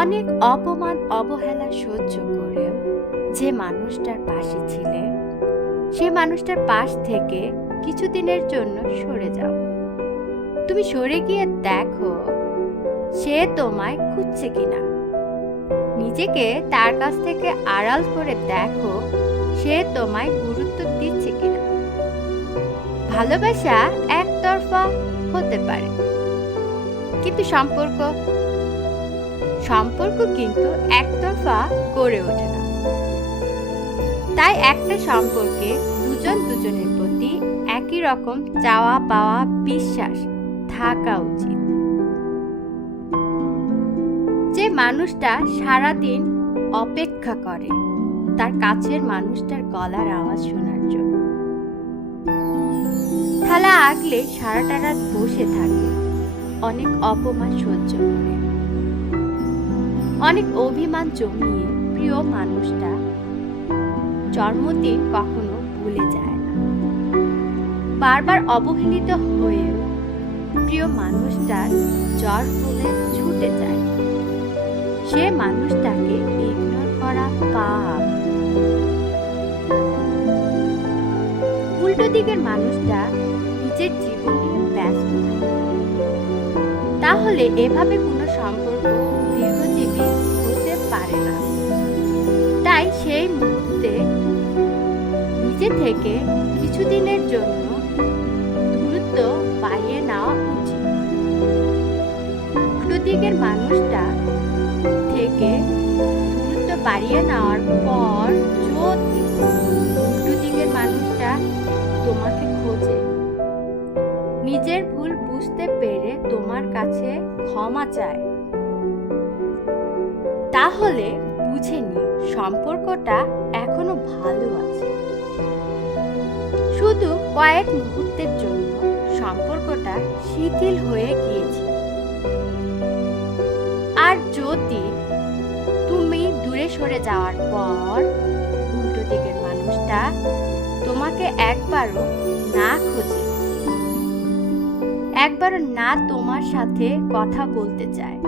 অনেক অপমান অবহেলা সহ্য করেও যে মানুষটার পাশে ছিলে, সে মানুষটার পাশ থেকে কিছুদিনের জন্য সরে যাও। তুমি সরে গিয়ে দেখো সে তোমায় খুঁজছে কিনা। নিজেকে তার কাছ থেকে আড়াল করে দেখো সে তোমায় গুরুত্ব দিচ্ছে কিনা। ভালোবাসা একতরফা হতে পারে, কিন্তু সম্পর্ক কিন্তু একতরফা গড়ে ওঠে না। তাই একটা সম্পর্কে দুজনের প্রতি একই রকম চাওয়া পাওয়া বিশ্বাস থাকা উচিত। যে মানুষটা সারাদিন অপেক্ষা করে তার কাছের মানুষটার গলার আওয়াজ শোনার জন্য, থালা আগলে সারাটা রাত বসে থাকে অনেক অপমান সহ্য করে, অনেক অভিমান জমিয়ে প্রিয় মানুষটা জন্মদিন কখনো ভুলে যায় না। বারবার অবহেলিত হয়েও প্রিয় মানুষটার জ্বর হলে ছুটে যায়। সে মানুষটাকে ইগনোর করা পাপ। উল্টো দিকের মানুষটা নিজের জীবন নিয়ে ব্যস্ত থাকে, তাহলে এভাবে কোনো সম্পর্ক দীর্ঘজীবী হতে পারে না। তাই সেই মুহূর্তে নিজে থেকে কিছুদিনের জন্য দূরত্ব বাড়িয়ে নেওয়া উচিত। উল্টো দিকের মানুষটা থেকে দূরত্ব বাড়িয়ে নেওয়ার পর যদি উল্টো দিকের মানুষটা তোমাকে খোঁজে, নিজের ভুল বুঝতে পেরে তোমার কাছে ক্ষমা চায়, তাহলে বুঝে নিও সম্পর্কটা এখনো ভালো আছে। শুধু কয়েক মুহূর্তের জন্য সম্পর্কটা শিথিল হয়ে গিয়েছে। আর যদি তুমি দূরে সরে যাওয়ার পর উল্টো দিকের মানুষটা তোমাকে একবারও না খোঁজে, একবারও না তোমার সাথে কথা বলতে চায়,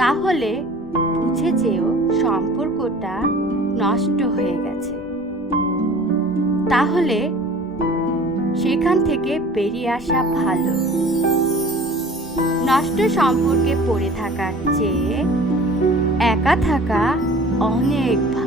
তাহলে বুঝে যেও সম্পর্কটা নষ্ট হয়ে গেছে। তাহলে সেখান থেকে বেরিয়ে আসা ভালো। নষ্ট সম্পর্কে পড়ে থাকার চেয়ে একা থাকা অনেক ভালো।